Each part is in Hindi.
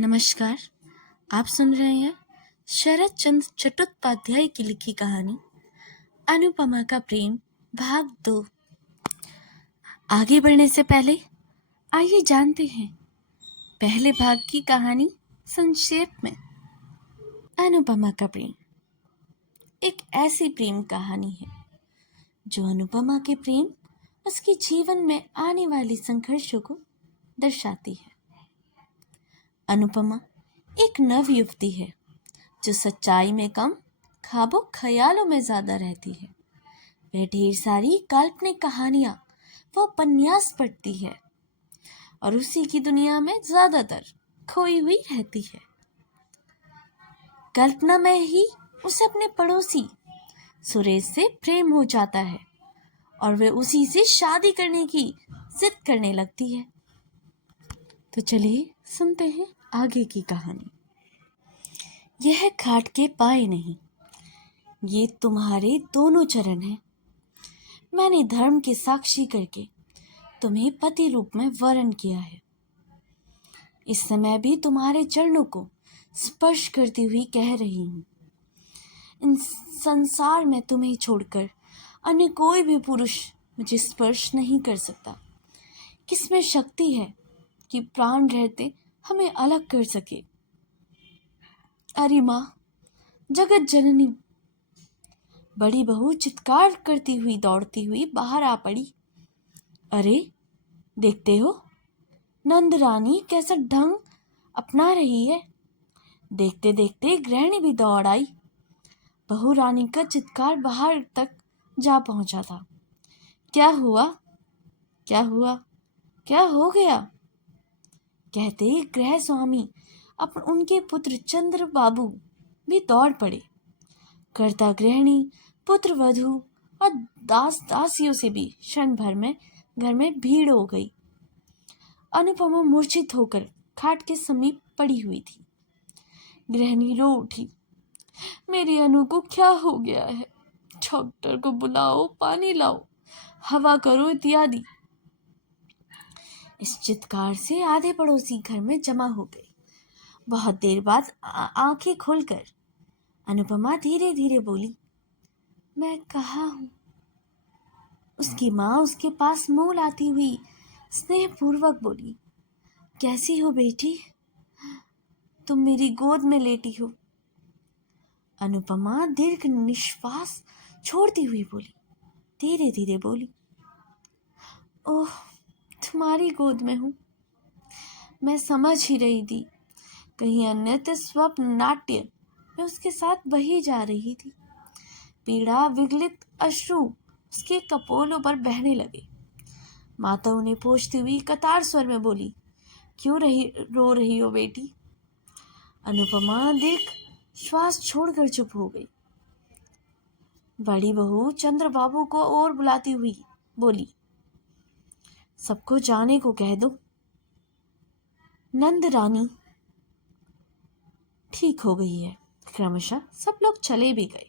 नमस्कार। आप सुन रहे हैं शरद चंद्र चट्टोपाध्याय की लिखी कहानी अनुपमा का प्रेम भाग 2। आगे बढ़ने से पहले आइए जानते हैं पहले भाग की कहानी संक्षेप में। अनुपमा का प्रेम एक ऐसी प्रेम कहानी है जो अनुपमा के प्रेम उसके जीवन में आने वाली संघर्षों को दर्शाती है। अनुपमा एक नव युवती है जो सच्चाई में कम ख्वाबों ख्यालों में ज्यादा रहती है। वह ढेर सारी काल्पनिक कहानियां व उपन्यास पढ़ती है और उसी की दुनिया में ज्यादातर खोई हुई रहती है। कल्पना में ही उसे अपने पड़ोसी सुरेश से प्रेम हो जाता है और वह उसी से शादी करने की जिद करने लगती है। तो चलिए सुनते हैं आगे की कहानी। यह खाट के पाए नहीं, ये तुम्हारे दोनों चरण हैं। मैंने धर्म के साक्षी करके तुम्हें पति रूप में वरण किया है। इस समय भी तुम्हारे चरणों को स्पर्श करती हुई कह रही हूँ, इन संसार में तुम्हें छोड़कर अन्य कोई भी पुरुष मुझे स्पर्श नहीं कर सकता। किसमें शक्ति है कि प्राण रहते हमें अलग कर सके। अरे माँ, जगत जननी, बड़ी बहू चित्कार करती हुई दौड़ती हुई बाहर आ पड़ी। अरे देखते हो नंद रानी कैसा ढंग अपना रही है। देखते देखते गृहिणी भी दौड़ आई। बहू रानी का चित्कार बाहर तक जा पहुंचा था। क्या हुआ, क्या हुआ, क्या हो गया, कहते ही गृह स्वामी उनके पुत्र चंद्र बाबू भी दौड़ पड़े। कर्ता गृहिणी, पुत्र वधू और दास दासियों से भी क्षण भर में घर में भीड़ हो गई। अनुपमा मूर्छित होकर खाट के समीप पड़ी हुई थी। गृहिणी रो उठी, मेरी अनु को क्या हो गया है? डॉक्टर को बुलाओ, पानी लाओ, हवा करो इत्यादि। इस चित्कार से आधे पड़ोसी घर में जमा हो गए। बहुत देर बाद आंखें खोलकर अनुपमा धीरे धीरे बोली, मैं कहाँ हूँ? उसकी माँ उसके पास मुंह लाती हुई स्नेहपूर्वक बोली, कैसी हो बेटी? तुम मेरी गोद में लेटी हो। अनुपमा दीर्घ निश्वास छोड़ती हुई बोली, धीरे धीरे बोली, ओह, तुम्हारी गोद में हूँ। मैं समझ ही रही थी कहीं अन्यत्र स्वप्न नाट्य में उसके साथ बही जा रही थी। पीड़ा विगलित अश्रु उसके कपोलों पर बहने लगे। माता उन्हें पोंछती हुई कतार स्वर में बोली, क्यों रो रही हो बेटी? अनुपमा दीर्घ श्वास छोड़कर चुप हो गई। बड़ी बहू चंद्र बाबू को और बुलाती हुई बोली, सबको जाने को कह दो। नंद रानी ठीक हो गई है। क्रमशः सब लोग चले भी गए।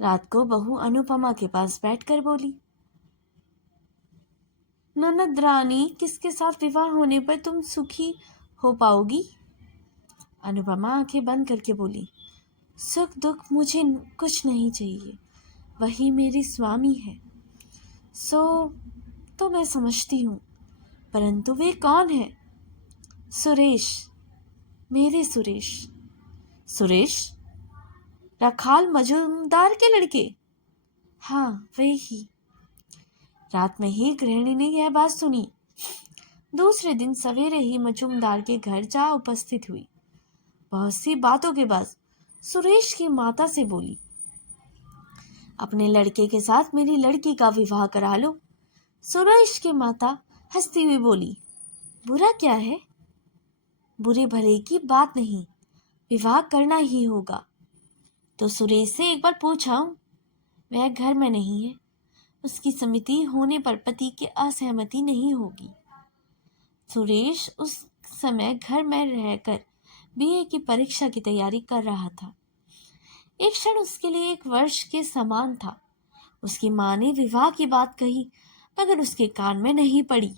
रात को बहू अनुपमा के पास बैठकर बोली, ननद रानी, किसके साथ विवाह होने पर तुम सुखी हो पाओगी? अनुपमा आंखें बंद करके बोली, सुख दुख मुझे कुछ नहीं चाहिए, वही मेरी स्वामी है। सो तो मैं समझती हूँ, परंतु वे कौन है? सुरेश, मेरे सुरेश। सुरेश? रखाल मजूमदार के लड़के? हाँ, वे ही। रात में ही गृहिणी ने यह बात सुनी। दूसरे दिन सवेरे ही मजूमदार के घर जा उपस्थित हुई। बहुत सी बातों के बाद सुरेश की माता से बोली, अपने लड़के के साथ मेरी लड़की का विवाह करा लो। सुरेश की माता हंसती हुई बोली, बुरा क्या है? बुरे भले की बात नहीं, विवाह करना ही होगा। तो सुरेश से एक बार पूछा, वह घर में नहीं है, उसकी सम्मति होने पर पति की असहमति नहीं होगी। सुरेश उस समय घर में रहकर बीए की परीक्षा की तैयारी कर रहा था। एक क्षण उसके लिए एक वर्ष के समान था। उसकी माँ ने विवाह की बात कही, मगर उसके कान में नहीं पड़ी।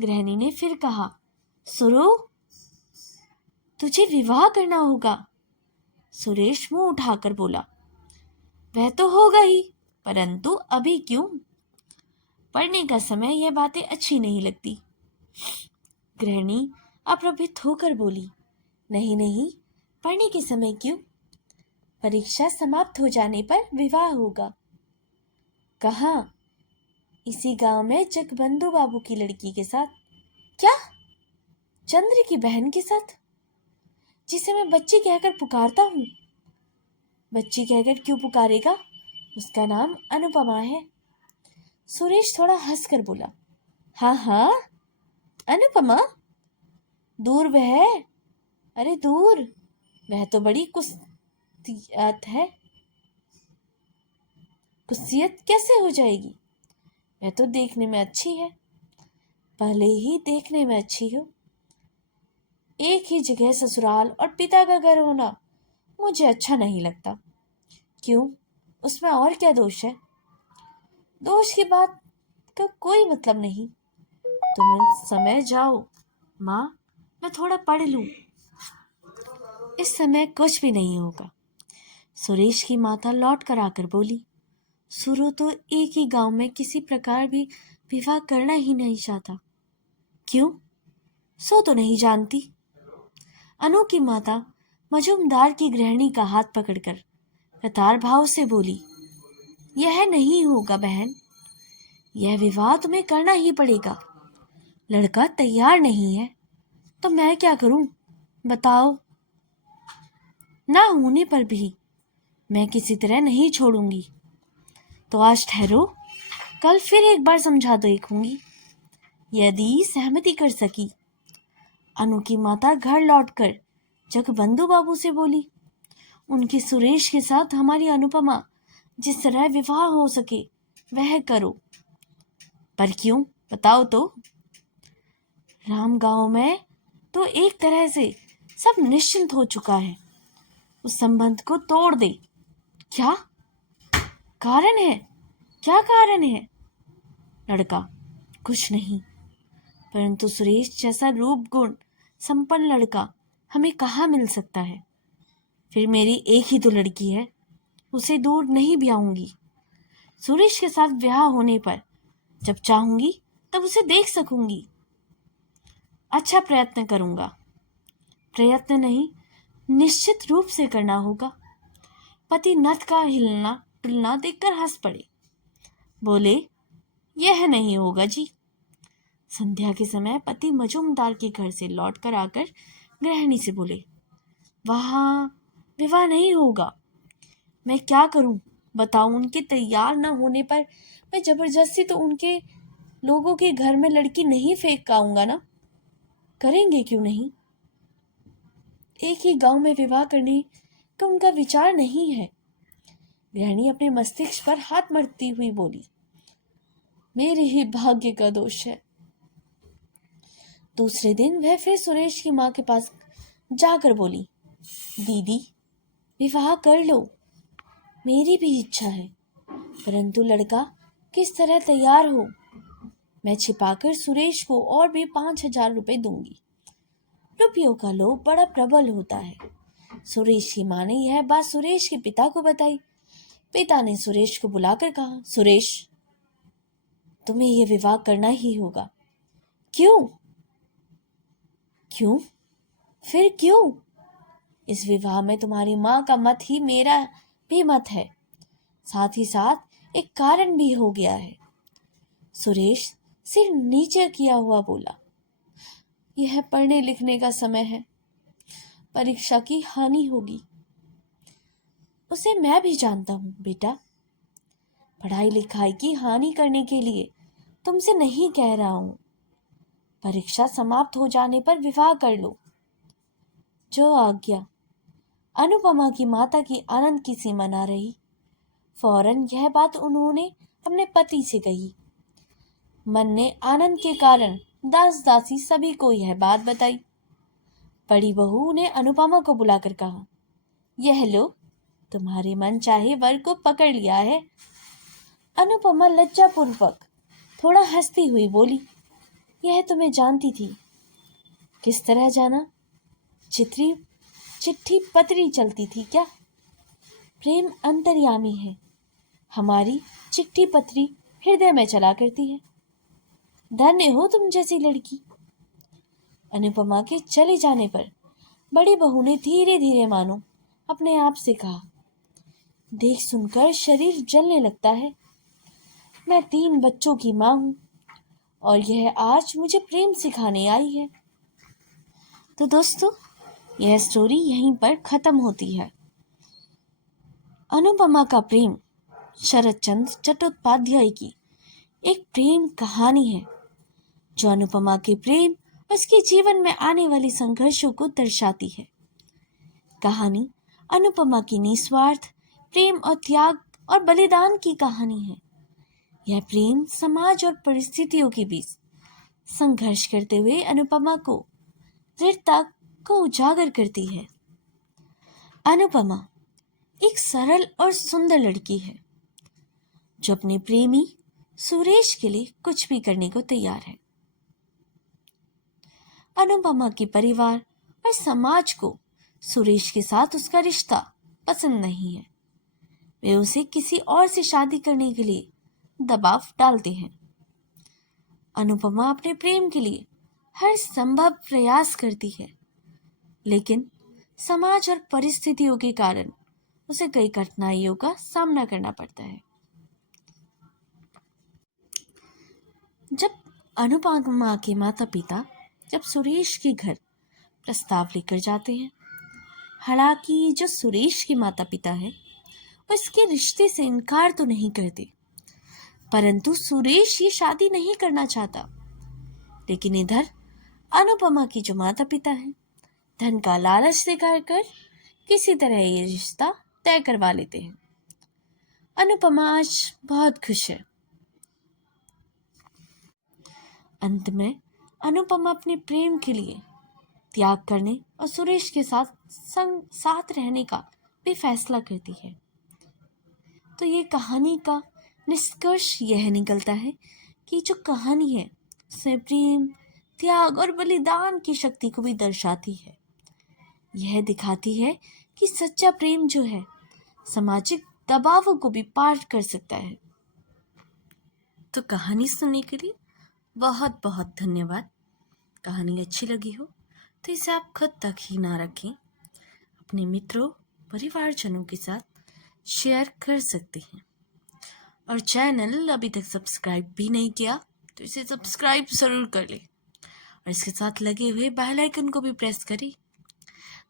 गृहिणी ने फिर कहा, सुरो, तुझे विवाह करना होगा। सुरेश मुंह उठाकर बोला, वह तो होगा ही, परंतु अभी क्यों? पढ़ने का समय यह बातें अच्छी नहीं लगती। गृहिणी अप्रभित होकर बोली, नहीं नहीं, पढ़ने के समय क्यों? परीक्षा समाप्त हो जाने पर विवाह होगा। कहाँ? इसी गांव में जगबंधु बाबू की लड़की के साथ। क्या? चंद्र की बहन के साथ, जिसे मैं बच्ची कहकर पुकारता हूँ। बच्ची कहकर क्यों पुकारेगा? उसका नाम अनुपमा है। सुरेश थोड़ा हंसकर बोला, हाँ हाँ, अनुपमा? दूर वह, अरे दूर, वह तो बड़ी कुस्तियत है। कुस्तियत कैसे हो जाएगी? वह तो देखने में अच्छी है। पहले ही देखने में अच्छी हो। एक ही जगह ससुराल और पिता का घर होना मुझे अच्छा नहीं लगता। क्यों? उसमें और क्या दोष है? दोष की बात का कोई मतलब नहीं। तुम इस समय जाओ। माँ, मैं थोड़ा पढ़ लूं। इस समय कुछ भी नहीं होगा। सुरेश की माता लौट कर आकर बोली, सुरु तो एक ही गांव में किसी प्रकार भी विवाह करना ही नहीं चाहता। क्यों? सो तो नहीं जानती। अनु की माता मजूमदार की गृहिणी का हाथ पकड़कर कतार भाव से बोली, यह नहीं होगा बहन, यह विवाह तुम्हें करना ही पड़ेगा। लड़का तैयार नहीं है तो मैं क्या करूं? बताओ। ना होने पर भी मैं किसी तरह नहीं छोड़ूंगी। तो आज ठहरो, कल फिर एक बार समझा देखूंगी, यदि सहमति कर सकी। अनु की माता घर लौटकर जगबंधु बाबू से बोली, उनके सुरेश के साथ हमारी अनुपमा जिस तरह विवाह हो सके वह करो। पर क्यों? बताओ तो। राम गांव में तो एक तरह से सब निश्चिंत हो चुका है। उस संबंध को तोड़ दे। क्या कारण है? क्या कारण है? लड़का, कुछ नहीं, परंतु सुरेश जैसा रूप गुण संपन्न लड़का हमें कहाँ मिल सकता है? फिर मेरी एक ही तो लड़की है, उसे दूर नहीं ब्याहूंगी। सुरेश के साथ ब्याह होने पर जब चाहूंगी तब उसे देख सकूंगी। अच्छा प्रयत्न करूंगा। प्रयत्न नहीं, निश्चित रूप से करना होगा। पति नथ का हिलना टुलना देखकर हंस पड़े। बोले, यह नहीं होगा जी। संध्या के समय पति मजूमदार के घर से लौट कर आकर गृहिणी से बोले, वहां विवाह नहीं होगा। मैं क्या करूं? बताऊं। उनके तैयार न होने पर मैं जबरदस्ती तो उनके लोगों के घर में लड़की नहीं फेंक आऊंगा ना। करेंगे क्यों नहीं? एक ही गांव में विवाह करने का उनका विचार नहीं है। गृहिणी अपने मस्तिष्क पर हाथ मरती हुई बोली, मेरे ही भाग्य का दोष है। दूसरे दिन वह फिर सुरेश की माँ के पास जाकर बोली, दीदी, विवाह कर लो। मेरी भी इच्छा है, परंतु लड़का किस तरह तैयार हो। मैं छिपाकर सुरेश को और भी 5,000 रुपए दूंगी। रुपयों का लोभ बड़ा प्रबल होता है। सुरेश की माँ ने यह बात सुरेश के पिता को बताई। पिता ने सुरेश को बुलाकर कहा, सुरेश, तुम्हें यह विवाह करना ही होगा। क्यों? क्यों? फिर क्यों? इस विवाह में तुम्हारी माँ का मत ही मेरा भी मत है। साथ ही साथ एक कारण भी हो गया है। सुरेश सिर नीचे किया हुआ बोला, यह पढ़ने लिखने का समय है, परीक्षा की हानि होगी। उसे मैं भी जानता हूँ बेटा। पढ़ाई लिखाई की हानि करने के लिए तुमसे नहीं कह रहा हूँ। परीक्षा समाप्त हो जाने पर विवाह कर लो। जो आज्ञा। अनुपमा की माता की आनंद की सीमा न रही। फौरन यह बात उन्होंने अपने पति से कही। मन ने आनंद के कारण दास दासी सभी को यह बात बताई। बड़ी बहू ने अनुपमा को बुलाकर कहा, यह लो, तुम्हारे मन चाहे वर को पकड़ लिया है। अनुपमा लज्जापूर्वक थोड़ा हंसती हुई बोली, यह तो मैं जानती थी। किस तरह जाना? चिट्ठी पत्री चलती थी क्या? प्रेम अंतर्यामी है, हमारी चिट्ठी पत्री हृदय में चला करती है। धन्य हो तुम जैसी लड़की। अनुपमा के चले जाने पर बड़ी बहू ने धीरे धीरे मानो अपने आप से कहा, देख सुनकर शरीर जलने लगता है। मैं 3 बच्चों की माँ हूँ और यह आज मुझे प्रेम सिखाने आई है। तो दोस्तों, यह स्टोरी यहीं पर खत्म होती है। अनुपमा का प्रेम शरत चंद्र चट्टोपाध्याय की एक प्रेम कहानी है जो अनुपमा के प्रेम और उसके जीवन में आने वाले संघर्षों को दर्शाती है। कहानी अनुपमा की निस्वार्थ प्रेम और त्याग और बलिदान की कहानी है। यह प्रेम समाज और परिस्थितियों के बीच संघर्ष करते हुए अनुपमा को दृढ़ता को उजागर करती है। अनुपमा एक सरल और सुंदर लड़की है जो अपने प्रेमी सुरेश के लिए कुछ भी करने को तैयार है। अनुपमा के परिवार और समाज को सुरेश के साथ उसका रिश्ता पसंद नहीं है। वे उसे किसी और से शादी करने के लिए दबाव डालते हैं। अनुपमा अपने प्रेम के लिए हर संभव प्रयास करती है, लेकिन समाज और परिस्थितियों के कारण उसे कई कठिनाइयों का सामना करना पड़ता है। जब अनुपमा के माता पिता जब सुरेश के घर प्रस्ताव लेकर जाते हैं, हालांकि जो सुरेश के माता पिता है वो इसके रिश्ते से इनकार तो नहीं करते, परंतु सुरेश ये शादी नहीं करना चाहता। लेकिन इधर अनुपमा की जो माता पिता हैं धन का लालच दिखाकर किसी तरह ये रिश्ता तय करवा लेते हैं। अनुपमा आज बहुत खुश है। अंत में अनुपमा अपने प्रेम के लिए त्याग करने और सुरेश के साथ रहने का भी फैसला करती है। तो ये कहानी का निष्कर्ष यह निकलता है कि जो कहानी है उसमें प्रेम, त्याग और बलिदान की शक्ति को भी दर्शाती है। यह दिखाती है कि सच्चा प्रेम जो है सामाजिक दबावों को भी पार कर सकता है। तो कहानी सुनने के लिए बहुत बहुत धन्यवाद। कहानी अच्छी लगी हो तो इसे आप खुद तक ही ना रखें, अपने मित्रों परिवारजनों के साथ शेयर कर सकते हैं। और चैनल अभी तक सब्सक्राइब भी नहीं किया तो इसे सब्सक्राइब ज़रूर कर लें और इसके साथ लगे हुए बेल आइकन को भी प्रेस करें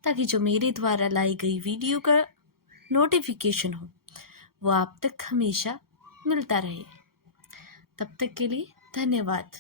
ताकि जो मेरे द्वारा लाई गई वीडियो का नोटिफिकेशन हो वो आप तक हमेशा मिलता रहे। तब तक के लिए धन्यवाद।